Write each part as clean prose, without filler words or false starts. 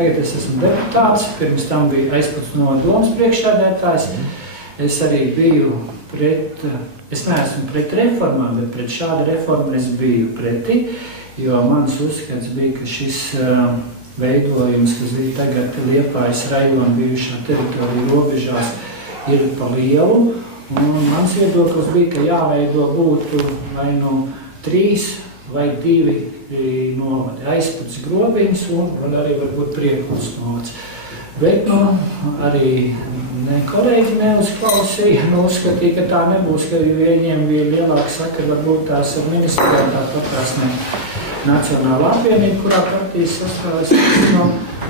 Tagad es esmu deputāts, pirms tam biju Aizpils novada domes priekšsēdētājs. Es arī biju pret, es neesmu pret reformām, bet pret šādu reformu es biju pretī, jo mans uzskats bija, ka šis veidojums, kas bija tagad Liepājas rajona bijušā teritorija robežās, ir pa lielu. Un mans viedoklis bija, ka jāveido būtu vai nu 3 vai 2 novadi. Aizpils, Grobiņas un arī varbūt Priekulas novads. Bet arī kolēģi neuzklausīja, uzskatīja, ka tā nebūs, ka viņiem bija lielāka sakara, varbūt tās ar ministrijām tāpatās Nacionāla apvienība, kurā partijas sastāvēs,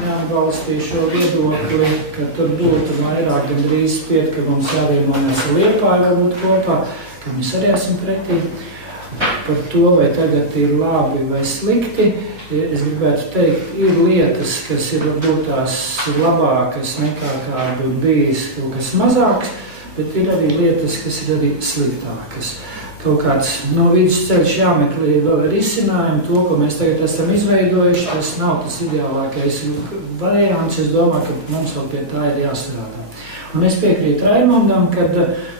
neatbalstīja šo viedokli, ka tur būtu vairāk gandrīz spied, ka mums jāvienojas ar Liepāju varbūt kopā, ka mēs arī esam pretī. Par to, vai tagad ir labi vai slikti, es gribētu teikt, ir lietas, kas ir varbūt tās labākas nekā kādu bijis kaut kas mazāks, bet ir arī lietas, kas ir arī sliktākas. Kaut kāds vidusceļš jāmeklē vēl risinājumu. To, ko mēs tagad esam izveidojuši, tas nav tas ideālākais variants. Es domāju, ka mums vēl pie tā ir jāstrādā. Un es piekrītu Raimondam, kad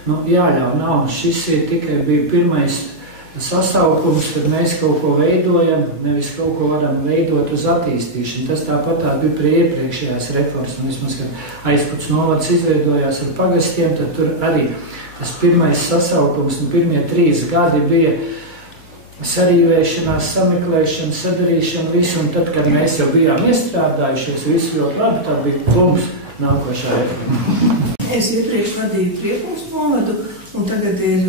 jāļauj nav. Šis tikai bija pirmais sasaukums, kad mēs kaut ko veidojam, nevis kaut ko varam veidot uz attīstīšanu. Tas tāpat bija pie iepriekšējās reformas. Un vismaz, kad Aizpils novads izveidojās ar pagastiem, tad tur arī tas pirmais sasaukums, pirmie 3 gadi bija sarīvēšanās, sameklēšana, sadarīšana, visu, un tad, kad mēs jau bijām iestrādājušies, visu ļoti labi, tā bija mums nākošā reforma. Es iepriekš vadīju Priekulas novadu, un tagad ir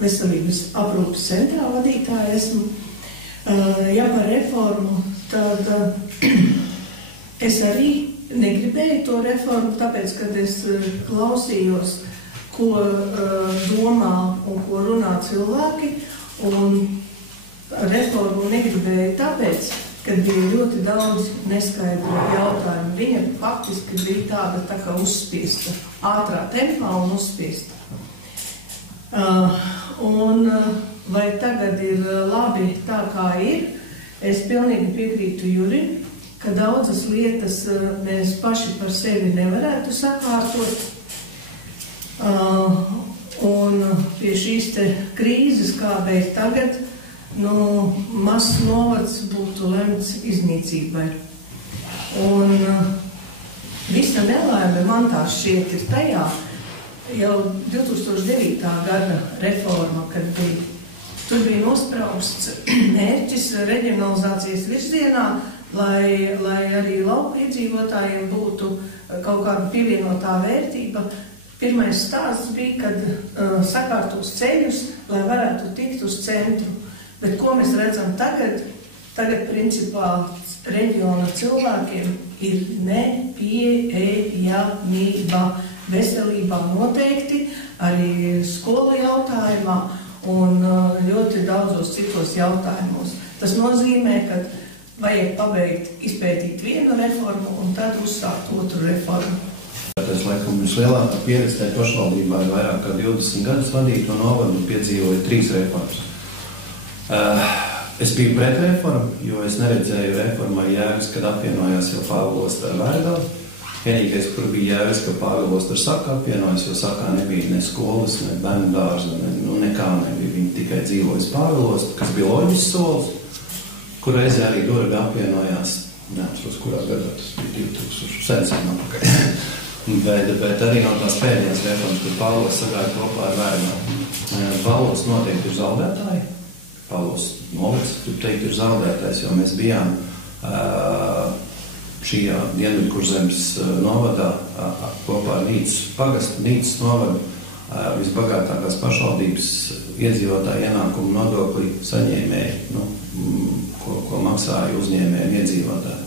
veselības aprūpes centrā vadītāja esmu. Ja par reformu, tad es arī negribēju to reformu, tāpēc, kad es klausījos, ko domā un ko runā cilvēki, un reformu negribēju tāpēc, kad bija ļoti daudz neskaidru jautājumu. Viņa faktiski bija tāda tā kā uzspiesta, ātrā tempā un uzspiesta. Vai tagad ir labi tā, kā ir? Es pilnīgi piekrītu Jurim, ka daudzas lietas mēs paši par sevi nevarētu sakārtot. Un pie šīs te krīzes, kāda ir tagad, mazs novads būtu lemts iznīcībai. Un visa nelaime man tā šķiet ir tajā, jau 2009. Gada reforma, kad tur bija nosprausts mērķis reģionalizācijas virzienā, lai arī lauku iedzīvotājiem būtu kaut kāda pievienotā vērtība. Pirmais stāsts bija, kad sakārtos ceļus, lai varētu tikt uz centru. Bet ko mēs redzam tagad? Tagad principā reģiona cilvēkiem ir nepieejamība veselībā noteikti, arī skolu jautājumā un ļoti daudzos citos jautājumos. Tas nozīmē, ka vajag pabeigt izpētīt vienu reformu un tad uzsākt otru reformu. Tas, laikam, vislielākā pieredze tajā pašvaldībā ir vairāk kā 20 gadus vadīt un novadu piedzīvoja 3 reformas. Es biju pret reformu, jo es neredzēju reformai jēgas, kad apvienojās jau Pāvilosta ar Vērgālu. Vienīgais, kur bija jēgas, ka Pāvilosta ar Saku apvienojas, jo Sakā nebija ne skolas, ne bērnu dārza, nekā nebija. Viņi tikai dzīvojas Pāvilosta, kas bija loģisks solis, kur reizē arī Duraga apvienojās. Neatceros, kurā gadā tas bija 2007 apakaļ. Bet arī no tās pēdējās reformas, kur Pāvils sagāja kopā ar Vērgālu. Pāvils noteikti ir zaudētāji. Pāvils novads, tur teikt, ir zaudētājs, jo mēs bijām šajā Dienvidkurzemes novadā kopā ar Nīcas pagastu, Nīcas novadu, visbagātākās pašvaldības iedzīvotāju ienākumu nodokli saņēmēji, ko maksāja uzņēmēji iedzīvotāji.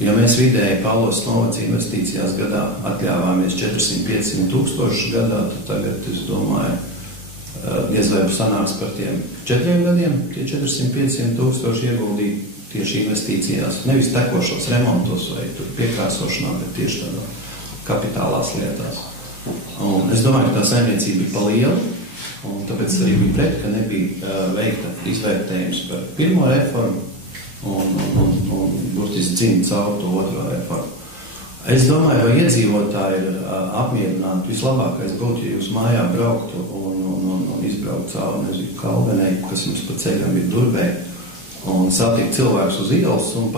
Ja mēs vidēji Pāvils novads investīcijās gadā atļāvāmies 400-500 tūkstoši gadā, tad tagad, es domāju, diezvēbu sanāks par tiem 4 gadiem, tie 400-500 tūkstoši ieguldīt tieši investīcijās, nevis tekošos remontos vai piekārsošanā, bet tieši tādā kapitālās lietās. Un es domāju, ka tā saimniecība ir pa liela, un tāpēc arī bija pret, ka nebija veikta izvērtējums par pirmo reformu. un burtiski dzina caur to otro reformu. Es domāju, vai iedzīvotāji ir apmierināti. Vislabākais būtu, ja jūs mājā brauktu un izbraukt cauri, nezinu, Kalvenei, kas jums pa ceļam ir Durbē, un satikt cilvēkus uz ielas un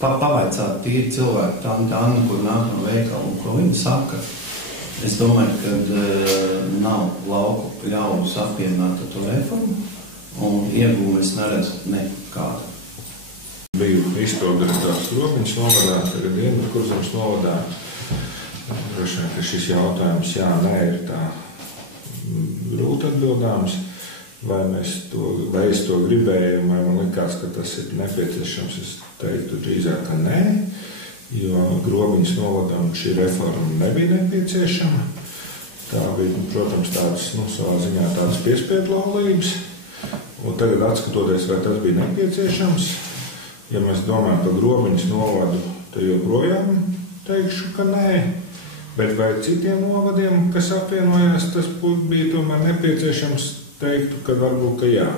pavaicāt tīri cilvēku tante Anna, kur nāk no veikala, un ko viņa saka. Es domāju, ka nav lauku ļaudis apmierināt ar to reformu, un iegūmu es neredzu nekādu. Biju izpildirektārs Grobiņas novadā, tagad Dienvidkurzemes novadā. Droši vien, ka šis jautājums nē ir tā grūti atbildāms, vai es to gribēju, vai man likās, ka tas ir nepieciešams. Es teiktu drīzāk, ka nē, jo Grobiņas novadām šī reforma nebija nepieciešama. Tā bija, protams, tādas, savā ziņā tādas piespiedu laulības. Un tagad atskatoties, vai tas bija nepieciešams, ja mēs domājam par Grobiņas novadu, tad joprojām teikšu, ka nē. Bet vai citiem novadiem, kas apvienojās, tas bija tomēr nepieciešams, teiktu, ka varbūt, ka jā.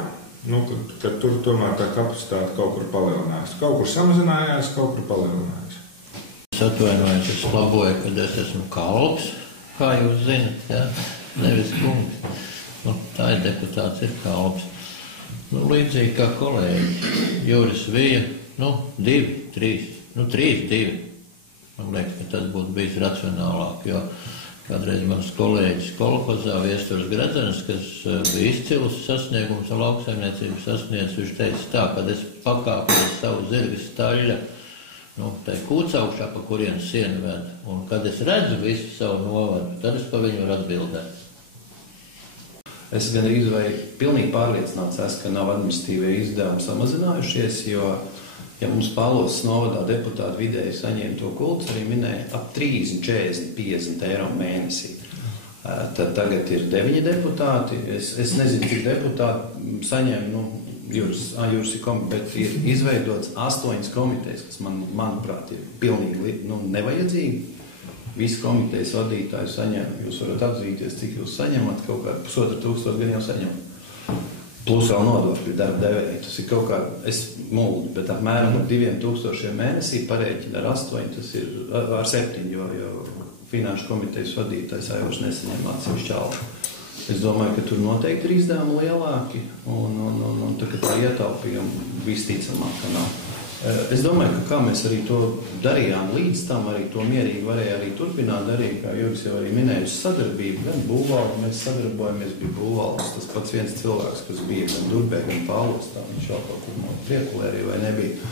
Ka tur tomēr tā kapacitāte kaut kur palielinājās. Kaut kur samazinājās, kaut kur palielinājās. Es atvainojos, es laboju, kad es esmu kalps, kā jūs zinat, nevis kungs. Tā ir deputāts, ir kalps. Līdzīgi kā kolēģi, Juris Vija, 2, 3, 3, 2. Man liekas, ka tas būtu bijis racionālāk, jo kādreiz mans kolēģis kolhozā Viesturs Gredzenes, kas bija izcils sasniegums un lauksaimniecības sasniedz, viņš teica tā, kad es pakāpu uz savu zirga staļļa, tai kūcaukšā, pa kurien sienu ved, un kad es redzu visu savu novadu, tad es pa viņu varu atbildēt. Es gandrīz vai pilnīgi pārliecināts esmu, ka nav administratīvie izdevumi samazinājušies, jo, ja mums Pālos novadā deputāti vidēji saņēma to kultus, arī minēja ap 30, 40, 50 eiro mēnesī. Tad tagad ir 9 deputāti. Es nezinu, cik deputāti saņem, Juris ir komiteja, bet ir izveidots 8 komitejas, kas manuprāt ir pilnīgi nevajadzīgi. Visi komitejas vadītāji saņem, jūs varat atzīties, cik jūs saņemat, kaut kā 1500 gan jau saņemat. Plus vēl nodokļu darba devēji. Tas ir kaut kā, es muldu, bet apmēram 2000 mēnesī parēķina ar 8, tas ir ar 7, jo finanšu komitejas vadītājs Aivars nesaņem atsevišķu algu. Es domāju, ka tur noteikti ir izdevumi lielāki, un tā ietaupījumi visticamāk, ka nav. Es domāju, ka kā mēs arī to darījām līdz tam, arī to mierīgi varēja arī turpināt darīt, kā Juris jau arī minēja, sadarbību, gan Būvvaldu, mēs sadarbojamies, bija Būvvalds, tas pats viens cilvēks, kas bija gan Durbē, gan Pālos, tā viņš jau kaut kur no Priekulērī vai nebija.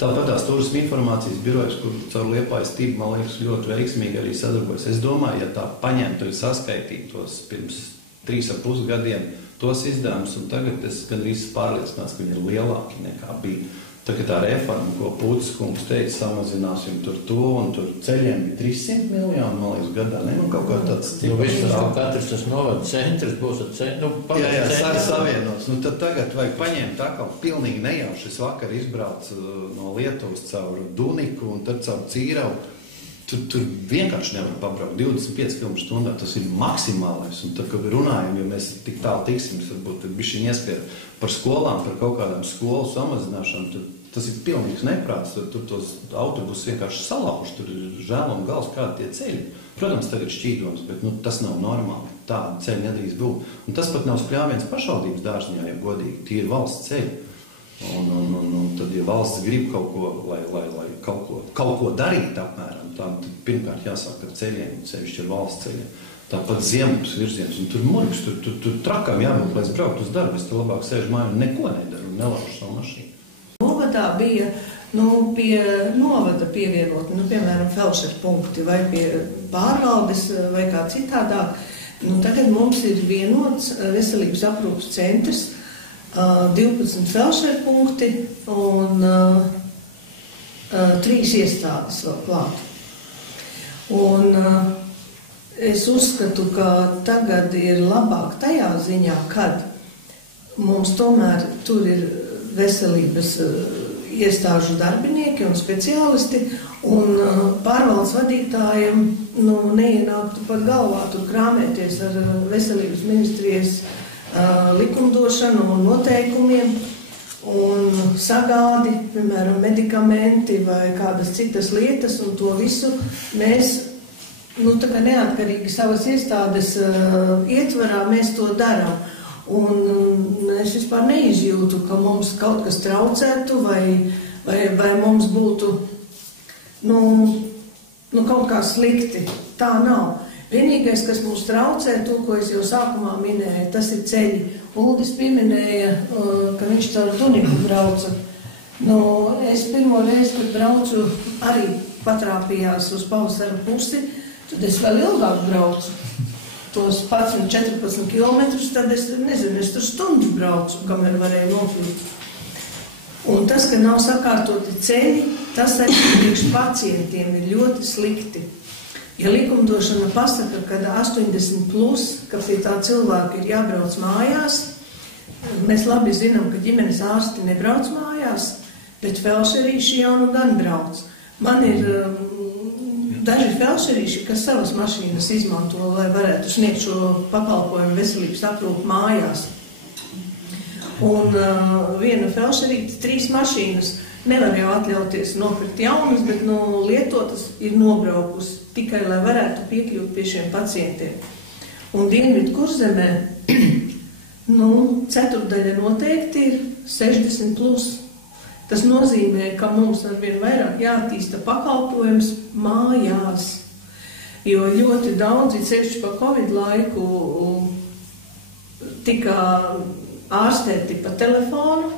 Tāpat tās turisma informācijas birojas, kur caur Liepājas tību, man liekas, ļoti veiksmīgi arī sadarbojas. Es domāju, ja tā paņemtu arī saskaitītos pirms 3,5 gadiem tos izdevumus, un tagad es gandrīz pārliecināts, ka viņi ir lielāki nekā bija. Tā kā tā reforma, ko Pūtis kungs teica, samazināsim tur to, un tur ceļiem bija 300 miljoni, man liekas, gadā. Kaut kā tāds... Katrs tas novada centrs būs ar centru. Savienots. Tad tagad vajag paņemt atkal pilnīgi nejauši. Es vakar izbraucu no Lietuvas caur Duniku un tad caur Cīravu. Tur vienkārši nevar pabraukt 25 km/h, tas ir maksimālais. Un tad, kad runājam, ja mēs tik tālu tiksim, varbūt bišķiņ ieskriet par skolām, par kaut kādām skolu samazināšanu, tad tas ir pilnīgs neprāts. Tur tos autobusus vienkārši salauž, tur ir žēluma gals, kādi tie ceļi. Protams, tagad šķīdojums, bet tas nav normāli. Tāda ceļa nedrīkst būt. Un tas pat nav spļāviens pašvaldības dārziņā, ja godīgi. Tie ir valsts ceļi. Un tad, ja valsts grib kaut ko, lai kaut ko darīt apmēram, tad pirmkārt jāsāk ar ceļiem, sevišķi ar valsts ceļiem. Tāpat Ziemupes virziens, un tur murgs, tur trakam jābūt, lai es brauktu uz darbu, es te labāk sēžu mājā un neko nedaru un nelaužu savu mašīnu. Novadā bija, pie novada pievienot, piemēram, felšeru punkti vai pie pārvaldes vai kā citādāk. Tagad mums ir vienots veselības aprūpas centrs, 12 felšeru punkti un 3 iestādes vēl klāt. Un es uzskatu, ka tagad ir labāk tajā ziņā, kad mums tomēr tur ir veselības iestāžu darbinieki un speciālisti, un pārvaldes vadītājiem neienāktu pat galvā tur krāmēties ar veselības ministrijas likumdošanu un noteikumiem. Un sagādi, piemēram, medikamenti vai kādas citas lietas, un to visu mēs, tā kā neatkarīgi savas iestādes ietvarā, mēs to darām. Un es vispār neizjūtu, ka mums kaut kas traucētu vai mums būtu, kaut kā slikti. Tā nav. Vienīgais, kas mums traucē, to, ko es jau sākumā minēju, tas ir ceļi. Uldis pieminēja, ka viņš caur Tuniku brauca. Es pirmo reizi, kad braucu, arī patrāpījās uz Pavasara pusi, tad es vēl ilgāk braucu. Tos 14 kilometrus, tad es nezinu, es tur stundu braucu, kamēr varēju nokļūt. Un tas, ka nav sakārtoti ceļi, tas arī priekš pacientiem ir ļoti slikti. Ja likumdošana pasaka, ka 80+, ka pie tā cilvēka ir jābrauc mājās, mēs labi zinām, ka ģimenes ārsti nebrauc mājās, bet felšerīši jau gan brauc. Man ir daži felšerīši, kas savas mašīnas izmanto, lai varētu sniegt šo pakalpojumu veselības aprūpu mājās. Un viena felšerīte 3 mašīnas nevar jau atļauties nopirkt jaunas, bet lietotas ir nobraukusi tikai, lai varētu piekļūt pie šiem pacientiem. Un Dienvidu Kurzemē, ceturdaļa noteikti ir 60+. Tas nozīmē, ka mums arvien vairāk jāattīsta pakalpojums mājās, jo ļoti daudzi ceļš pa Covid laiku tika ārstēti pa telefonu,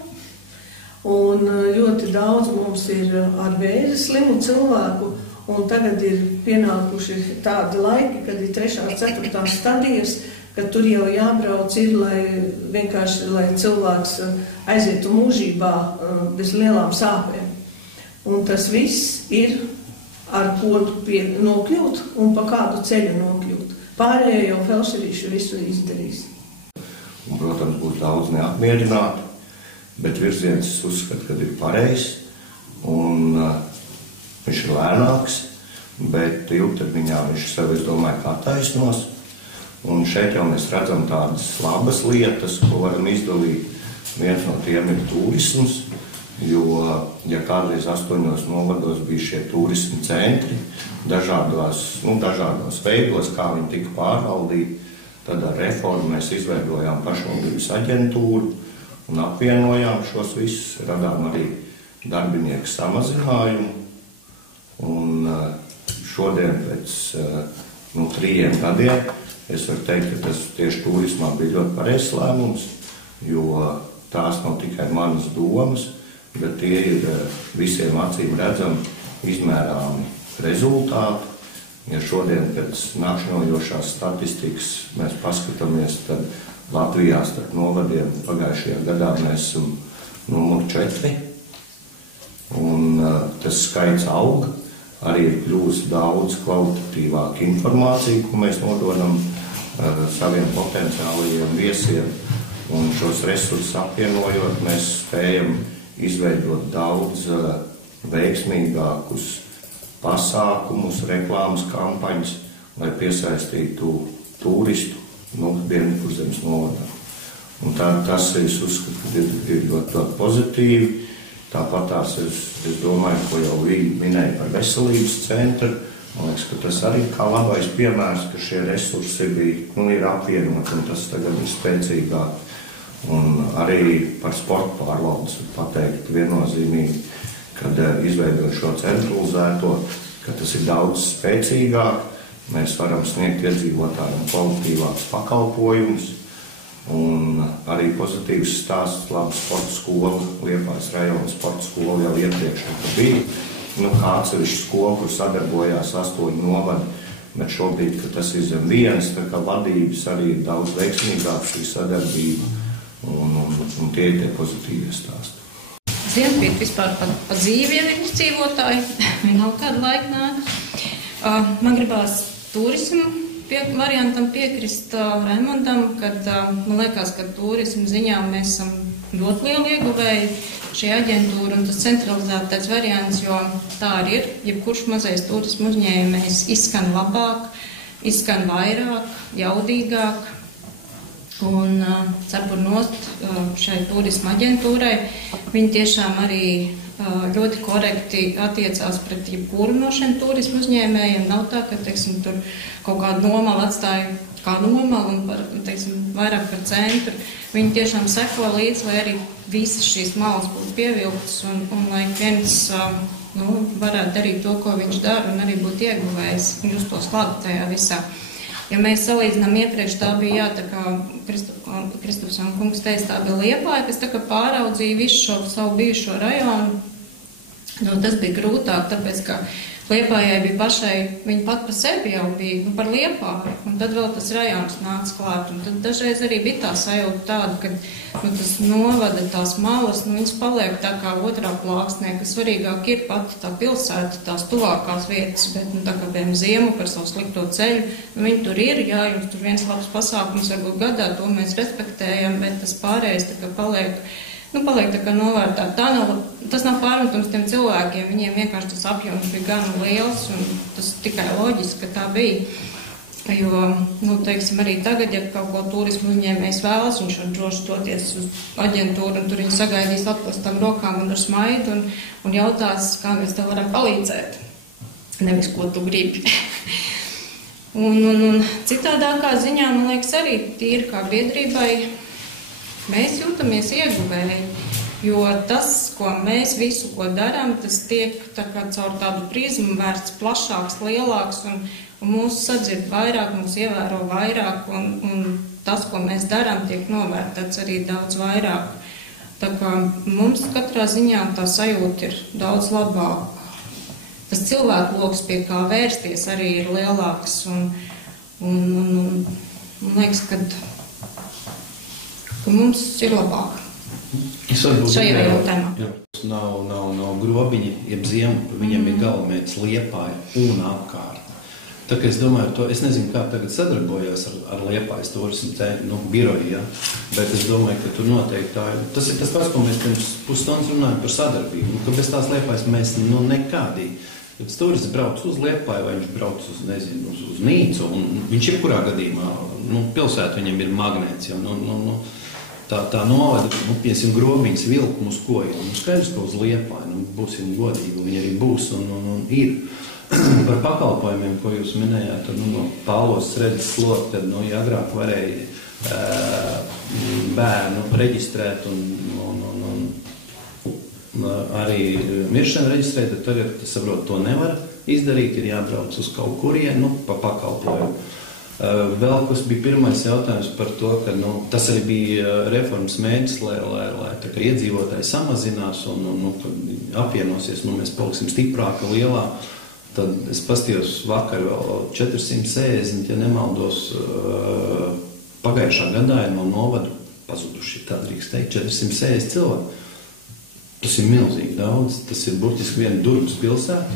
un ļoti daudz mums ir ar vēzi slimu cilvēku, un tagad ir pienākuši tādi laiki, kad ir 3., 4. stadijas, kad tur jau jābrauc ir, lai cilvēks aizietu mūžībā bez lielām sāpēm. Un tas viss ir ar ko nokļūt un pa kādu ceļu nokļūt. Pārējie jau felšerīši visu izdarīs. Un, protams, būs daudz neapmierināti, bet virziens uzskata, ka ir pareizs, un viņš ir lēnāks, bet ilgtermiņā viņš sev, es domāju, kā taisnos. Un šeit jau mēs redzam tādas labas lietas, ko varam izdalīt. Viens no tiem ir turisms, jo, ja kādreiz 8 novados bija šie turismu centri, dažādos veidos, kā viņi tika pārvaldīti, tad ar reformu mēs izveidojām pašvaldības aģentūru un apvienojām šos visus, radām arī darbinieku samazinājumu. Un šodien pēc 3 gadiem es varu teikt, ka tas tieši turismā bija ļoti pareizs lēmums, jo tās nav tikai manas domas, bet tie ir visiem acīm redzami izmērāmi rezultāti. Ja šodien pēc nākšņojošās statistikas mēs paskatāmies, tad Latvijā starp novadiem pagājušajā gadā mēs esam numur 4, un tas skaits auga. Arī ir kļūst daudz kvalitatīvāka informācija, ko mēs nododam saviem potenciālajiem viesiem, un šos resursus apvienojot, mēs spējam izveidot daudz veiksmīgākus pasākumus, reklāmas kampaņas, lai piesaistītu turistu Dienvidkurzemes novadā. Un tas, es uzskatu, ir ļoti pozitīvi. Tāpat es domāju, ko jau minēju par veselības centru. Man liekas, ka tas arī kā labais piemērs, ka šie resursi ir apvienoti, un tas tagad ir spēcīgāk. Un arī par sporta pārvaldes pateikt viennozīmīgi, kad izveidot šo centralizēto, ka tas ir daudz spēcīgāk, mēs varam sniegt iedzīvotājiem kvalitīvākus pakalpojumus. Un arī pozitīvs stāsts, laba sporta skola, Liepājas rajona sporta skola jau iepriekš bija. Kā atsevišķa skola, kur sadarbojās 8 novadi, bet šobrīd, ka tas ir zem vienas, tā kā vadības arī ir daudz veiksmīgāk šī sadarbība, un tie ir tie pozitīvie stāsti. Ziempīt vispār pa dzīviem izdzīvotāji, vienalga kādu laiku nāk. Man gribās turismu variantam piekrist Raimondam, kad man liekas, ka turismu ziņā mēs esam ļoti lielu ieguvēji šī aģentūra un tas centralizētais variants, jo tā arī ir. Jebkurš mazais turismu uzņēmējs izskan labāk, izskan vairāk, jaudīgāk un cepur nost šai turismu aģentūrai. viņi tiešām arī ļoti korekti attiecās pret jebkuru no šiem turismu uzņēmējiem. Nav tā, ka, teiksim, tur kaut kādu nomalu atstāja kā nomalu un, teiksim, vairāk par centru. Viņi tiešām seko līdz, lai arī visas šīs malas būtu pievilktas un lai viens varētu darīt to, ko viņš dara un arī būt ieguvējis just to slādu tajā visā. Ja mēs salīdzinām iepriekš, tā bija, tā kā Kristupsson kungs teica, tā bija Liepāja, kas tā kā pāraudzīja visu šo savu bijušo rajonu. Tas bija grūtāk, tāpēc, ka Liepājai bija pašai, viņa pat pa sevi jau bija par Liepāju, un tad vēl tas rajons nāca klāt, un tad dažreiz arī bija tā sajūta tāda, ka tas novada tās malas, viņas paliek tā kā otrā plāksnē, ka svarīgāk ir pati tā pilsēta, tās tuvākās vietas, bet, tā kā piemēram ziemu par savu slikto ceļu, viņi tur ir, jā, jums tur viens labs pasākums varbūt gadā, to mēs respektējam, bet tas pārējais tā kā paliek tā kā novērtāt. Tas nav pārmetums tiem cilvēkiem, viņiem vienkārši tas apjoms bija gan liels, un tas tikai loģiski, ka tā bija. Jo, teiksim, arī tagad, ja kaut ko turismu uzņēmējs vēlas, viņš var droši doties uz aģentūru, un tur viņi sagaidīs atpastām rokām un ar smaidu, un jautās, kā mēs tev varam palīdzēt. Nevis, ko tu gribi. un citādākā ziņā, man liekas, arī tīri kā biedrībai, mēs jūtamies ieguvēji, jo tas, ko mēs visu, ko darām, tas tiek tā kā caur tādu prizmu vērts plašāks, lielāks, un mūsu sadzird vairāk, mūs ievēro vairāk, un tas, ko mēs darām, tiek novērtēts arī daudz vairāk. Tā kā mums katrā ziņā tā sajūta ir daudz labāka. Tas cilvēku loks, pie kā vērsties, arī ir lielāks, un man liekas, ka mums ir labāk šajā jautājumā. Nav grobiņi, jeb ziemu, viņam ir galamērķis Liepāja un apkārt. Tā kā es domāju, es nezinu, kā tagad sadarbojās ar Liepājas turismu biroju, ja? Bet es domāju, ka tur noteikti tā ir. Tas ir tas pats, ko mēs pirms pusstundas runājam par sadarbību, ka bez tās Liepājas mēs nekādīgi. Kad turists brauc uz Liepāju, vai viņš brauc uz Nīcu, un viņš jebkurā gadījumā, pilsēta viņam ir magnēts, ja? Tā novada, piesim grobiņas vilkumu uz ko jau. Skaidrs, ka uz Liepāju, būsim godīgi, viņi arī būs un ir. Par pakalpojumiem, ko jūs minējāt, no Pālos redzes sloka, tad, ja agrāk varēja bērnu reģistrēt un arī miršanu reģistrēt, tad tagad, saprot, to nevar izdarīt, ir jābrauc uz kaut kurienu, pa pakalpojumu. Vēl, kas bija pirmais jautājums par to, ka tas arī bija reformas mērķis, lai tā kā iedzīvotāji samazinās un apvienosies, mēs paliksim stiprāka, lielā. Tad es pastījos vakar vēl 460, ja nemaldos, pagājušā gadā ir no novadu pazuduši, tā drīkst teikt, 460 cilvēku. Tas ir milzīgi daudz, tas ir burtiski viena Durgas pilsēta.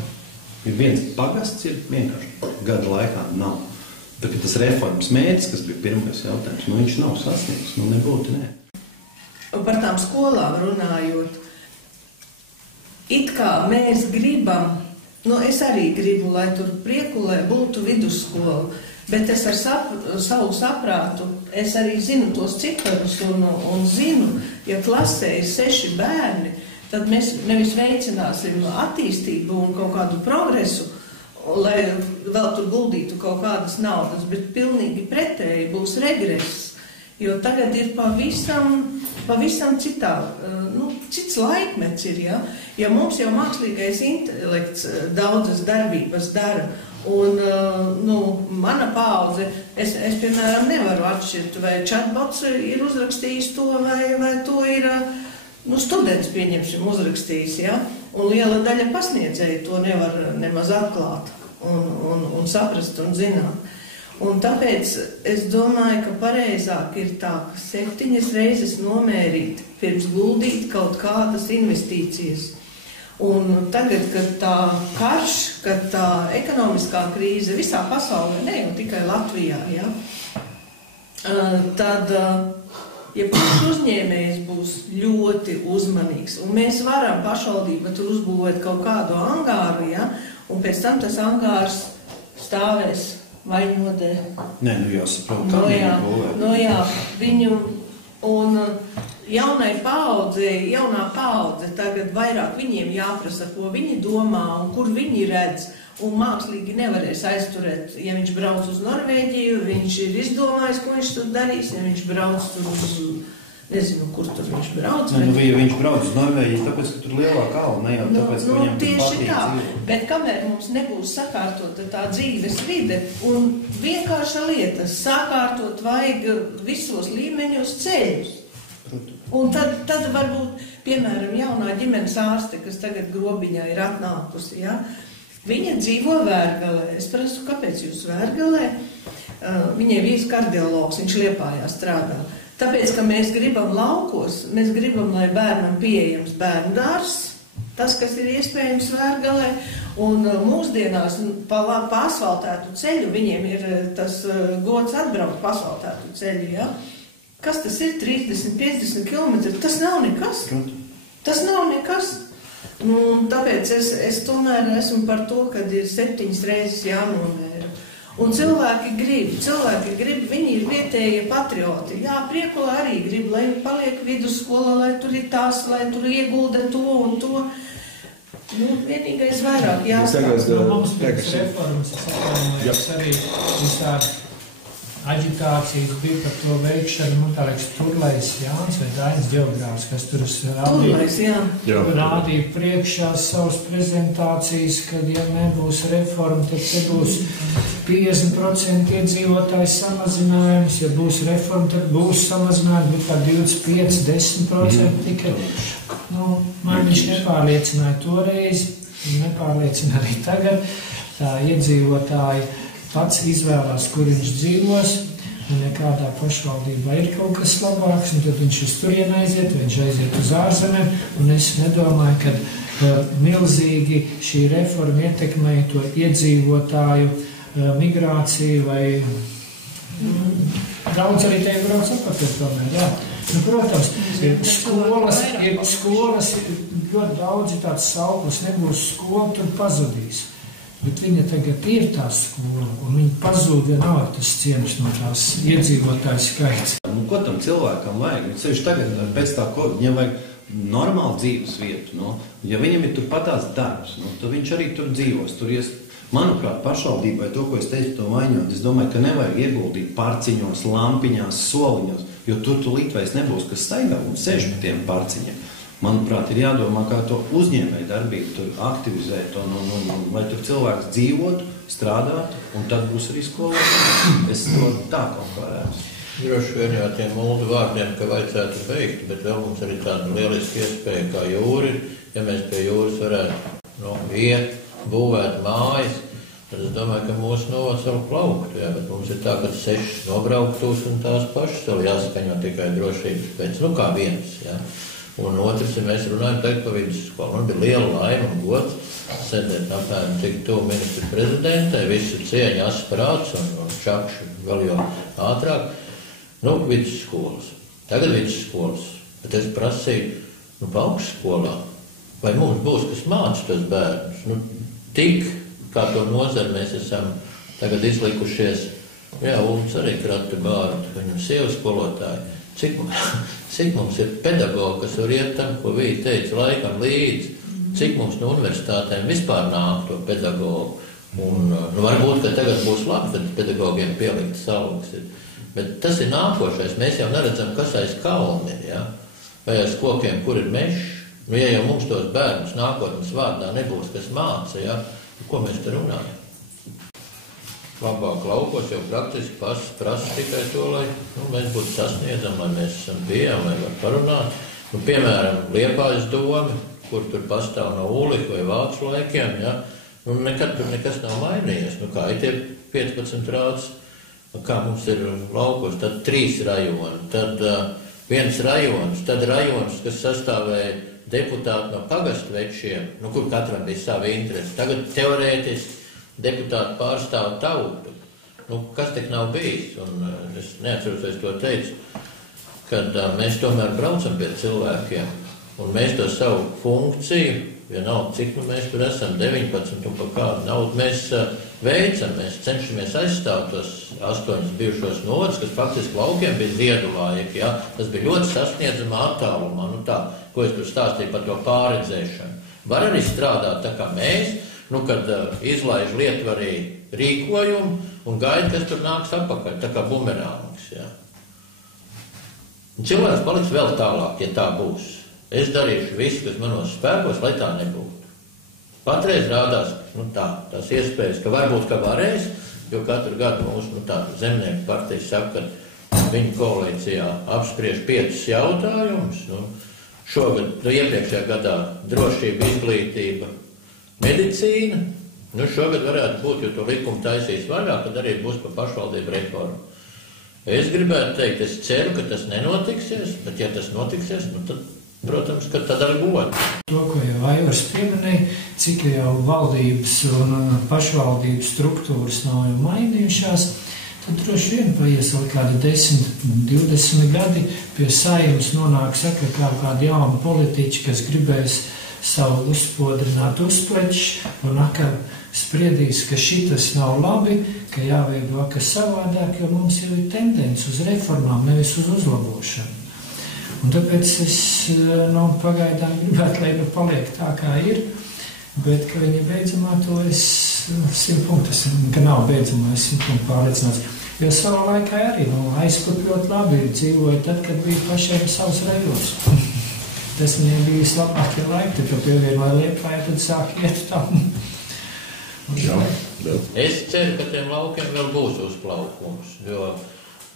Ir viens pagasts, ir vienkārši gada laikā nav. Tā kā tas reformas mērķis, kas bija pirmais jautājums, viņš nav sasniegts, nebūtu, nē. Par tām skolām runājot, it kā mēs gribam, es arī gribu, lai tur Priekulē būtu vidusskola, bet es ar savu saprātu, es arī zinu tos ciparus un zinu, ja klasē ir 6 bērni, tad mēs nevis veicināsim attīstību un kaut kādu progresu, lai vēl tur guldītu kaut kādas naudas, bet pilnīgi pretēji būs regress, jo tagad ir pavisam cits laikmets ir, ja? Ja mums jau mākslīgais intelekts daudzas darbības dara, un, mana paudze, es piemēram, nevaru atšķirt, vai chatbots ir uzrakstījis to, vai to ir, students, pieņemsim, uzrakstījis, ja? Un liela daļa pasniedzēju to nevar nemaz atklāt un saprast un zināt. Un tāpēc es domāju, ka pareizāk ir tā, ka 7 reizes nomērīt, pirms guldīt kaut kādas investīcijas. Un tagad, kad tā karš, kad tā ekonomiskā krīze visā pasaulē, ne jau tikai Latvijā, ja? Tad jebkurš uzņēmējs būs ļoti uzmanīgs. Un mēs varam pašvaldība tur uzbūvēt kaut kādu angāru, ja? Un pēc tam tas angārs stāvēs vaļņodē. Nē, jāsaprot, kā viņu būvēt. Jā, viņu, un jaunā paudze tagad vairāk viņiem jāprasa, ko viņi domā un kur viņi redz. Un mākslīgi nevarēs aizturēt, ja viņš brauc uz Norvēģiju, viņš ir izdomājis, ko viņš tur darīs, ja viņš brauc tur uz, nezinu, kur tur viņš brauc. Ja viņš brauc uz Norvēģiju, tāpēc, ka tur lielā kalna, ne jau tāpēc, ka viņam tur patīk dzīve. Bet kamēr mums nebūs sakārtota tā dzīves vide un vienkārša lieta, sakārtot vajag visos līmeņos ceļus. Un tad varbūt, piemēram, jaunā ģimenes ārste, kas tagad Grobiņā ir atnākusi, ja? Viņa dzīvo Vērgalē. Es prasu, kāpēc jūs Vērgalē? Viņai vīrs kardiologs, viņš Liepājā strādā. Tāpēc, ka mēs gribam laukos, mēs gribam, lai bērnam pieejams bērndārs, tas, kas ir iespējams Vērgalē, un mūsdienās pa asfaltētu ceļu, viņiem ir tas gods atbraukt pa asfaltētu ceļu, ja? Kas tas ir? 30-50 kilometri? Tas nav nekas. Tas nav nekas. Un tāpēc es tomēr esmu par to, kad ir 7 reizes jānovēra. Un cilvēki grib, viņi ir vietējie patrioti. Jā, Priekulā arī grib, lai paliek vidusskola, lai tur ir tās, lai tur iegulda to un to. Vienīgais vairāk jāsaka. Mums pēc reformas, es atvainojos arī visādi aģitācijas bija par to veikšanu, tā liekas, Turlais Jānis vai Dainis Geogrāfs, kas tur rādīja priekšā savas prezentācijas, kad, ja nebūs reforma, tad te būs 50% iedzīvotājs samazinājums, ja būs reforma, tad būs samazinājums, bet tā 25-10% tikai. Man viņš nepārliecināja toreiz, nepārliecina arī tagad, tā iedzīvotāji pats izvēlās, kur viņš dzīvos, un ja kādā pašvaldībā ir kaut kas labāks, un tad viņš uz turieni aiziet, viņš aiziet uz ārzemēm, un es nedomāju, ka milzīgi šī reforma ietekmēja to iedzīvotāju migrāciju, vai daudz arī te brauc apakaļ tomēr, jā. Protams, skolas ir ļoti daudzi tāds sauklis, nebūs skola, tur pazudīs. Bet viņa tagad ir tā skola, un viņa pazūd vienalga tas ciems no tās iedzīvotāju skaits. Ko tam cilvēkam vajag? Viņš tagad pēc tā, ko viņam vajag normālu dzīves vietu. Ja viņam ir tur patās darbs, tad viņš arī tur dzīvos. Tur manuprāt, pašvaldībai to, ko es teicu, to maiņot, es domāju, ka nevajag ieguldīt parciņos, lampiņās, soliņos, jo tur tulīt vairs nebūs, kas staigā un sēž pie tiem parciņiem. Manuprāt, ir jādomā, kā to uzņēmēju darbību tur aktivizēt, un lai tur cilvēks dzīvotu, strādātu, un tad būs arī skolotājs. Es to tā kaut kā redzu. Droši vien jau tiem muldu vārdiem, ka vajadzētu veikt, bet vēl mums arī tāda lieliska iespēja kā jūra, ja mēs pie jūras varētu iet, būvēt mājas, tad es domāju, ka mūsu novads vēl plauktu, bet mums ir tā, ka 6 nobrauktos un tās pašas vēl jāskaņo tikai drošības pēc, kā viens, Un otrs, ja mēs runājam tagad pa vidusskolu, man bija liela laima un gods sēdēt apmēram tik tuvu ministru prezidentē, visu cieņu asprāts un čakšu vēl jau ātrāk. Vidusskolas. Tagad vidusskolas. Bet es prasīju, pa augšskolā, vai mums būs, kas māca tos bērnus. Tik, kā to nozari mēs esam tagad izlikušies, Ulms arī krata bārdu, viņam sievas skolotāji. Cik mums ir pedagogi, kas var iet tam, ko Vīta teica, laikam līdzi, cik mums no universitātēm vispār nāk to pedagogu. Un, varbūt, ka tagad būs labi, tad pedagogiem pieliktas algas. Bet tas ir nākošais. Mēs jau neredzam, kas aiz kalni ir, vai aiz kokiem, kur ir mežs. Ja jau mums tos bērnus nākotnes vārdā nebūs, kas māca, ko mēs te runājam? Labāk laukos jau praktiski prasa tikai to, lai mēs būtu sasniedzami, lai mēs esam pieejami, lai var parunāt. Piemēram, Liepājas domi, kur tur pastāv no Ulika vai Vācu laikiem, nekad tur nekas nav mainījies. Kā ir tie 15 rāds, kā mums ir laukos, tad 3 rajoni, tad 1 rajons, tad rajons, kas sastāvēja deputāti no pagastu večiem, kur katram bija savi interesi. Tagad teorētiski deputāti pārstāv tautu. Kas tik nav bijis? Un es neatceros, es to teicu, kad mēs tomēr braucam pie cilvēkiem un mēs to savu funkciju, vienalga, cik mēs tur esam, 19 un pa kādu naudu mēs veicam, mēs cenšamies aizstāvot tos 8 bijušos novadus, kas faktiski laukiem bija ziedu laiki, ja? Tas bija ļoti sasniedzamā attālumā, nu tā, ko es tur stāstīju par to pārredzēšanu. Var arī strādāt tā kā mēs, nu, kad izlaiž lietvarī rīkojumu un gaida, kas tur nāks apakaļ, tā kā bumerāngs, ja? Un cilvēks paliks vēl tālāk, ja tā būs. Es darīšu visu, kas manos spēkos, lai tā nebūtu. Patreiz rādās, nu tā, tās iespējas, ka varbūt, ka varēs, jo katru gadu mūsu, nu tā, zemnieku partija saka, ka viņa koalīcijā apspriež 5 jautājumus, nu, šogad, iepriekšējā gadā drošība, izglītība, medicīna, nu šogad varētu būt, jo to likumu taisīs vaļā, kad arī būs par pašvaldību reformu. Es gribētu teikt, es ceru, ka tas nenotiksies, bet ja tas notiksies, nu tad, protams, ka tad ar godu. To, ko jau Aivars pieminēja, cik jau valdības un pašvaldības struktūras nav jau mainījušās, tad droši vien paies vēl kādi 10, 20 gadi pie Saeimas nonāks kādi jauni politiķi, kas gribēs savu uzspodrināt uzpleču un atkal spriedīs, ka šitas nav labi, ka jāveido kas savādāk, jo mums jau ir tendence uz reformām, nevis uz uzlabošanu. Un tāpēc es pagaidām gribētu, lai paliek tā, kā ir, bet, ka viņa beidzamā to es 100 punktus, ka nav beidzamā, es 100 punktu pārliecināts. Jo savā laikā arī aizput ļoti labi dzīvoja tad, kad bija pašiem savs rajos. Tas viņiem bija vislabākie laiki, tad pievienoja Liepāju, tad sāk iet tam. Es ceru, ka tiem laukiem vēl būs uzplaukums, jo,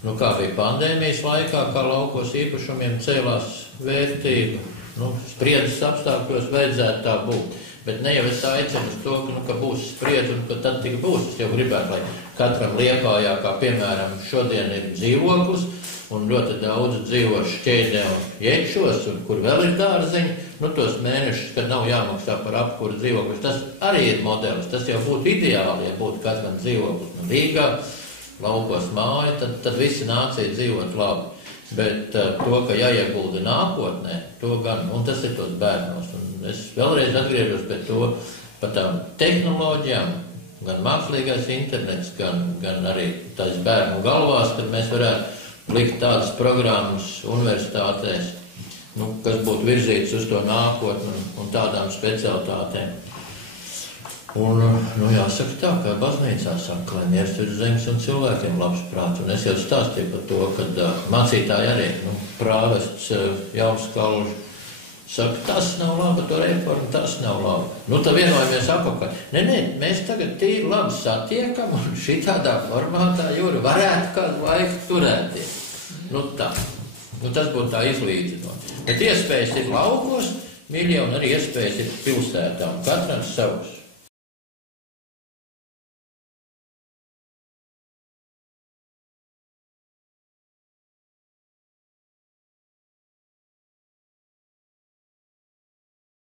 nu kā bija pandēmijas laikā, kā laukos īpašumiem cēlās vērtība, nu, spriedzes apstākļos vajadzētu tā būt. Bet ne jau es aicinu uz to, ka būs spriedze un ka tad tik būs. Es jau gribētu, lai katram Liepājā, kā piemēram šodien ir dzīvoklis, un ļoti daudz dzīvo Šķēdē un Jekšos, un kur vēl ir dārziņi, nu tos mēnešus, kad nav jāmaksā par apkuru dzīvokļus, tas arī ir modelis. Tas jau būtu ideāli, ja būtu katram dzīvoklis nu, Rīgā, laukos māja, tad visi nācija dzīvot labi. Bet to, ka jāiegulda nākotnē, to gan, un tas ir tos bērnos. Un es vēlreiz atgriežos pie to, par tām tehnoloģijām, gan mākslīgais internets, gan arī tās bērnu galvās, kad mēs varētu likt tādas programmas universitātēs, nu, kas būtu virzītas uz to nākotni un tādām specialitātēm. Un, nu, jāsaka tā, ka baznīcā saka, lai miers ir zemes un cilvēkiem labs prāts. Un es jau stāstīju par to, kad mācītāji arī, nu, prāvests Jaunskaluži saka, tas nav labi, to reformu, tas nav labi. Nu, tad vienojamies apakaļ. Nē, mēs tagad tīri labi satiekam un šitādā formātā jūri varētu kādu laiku turēties. Nu, tā. Nu, tas būtu tā izlīdzinot. Bet iespējas ir laukos, mīļie, un arī iespējas ir pilsētā, un katram savus.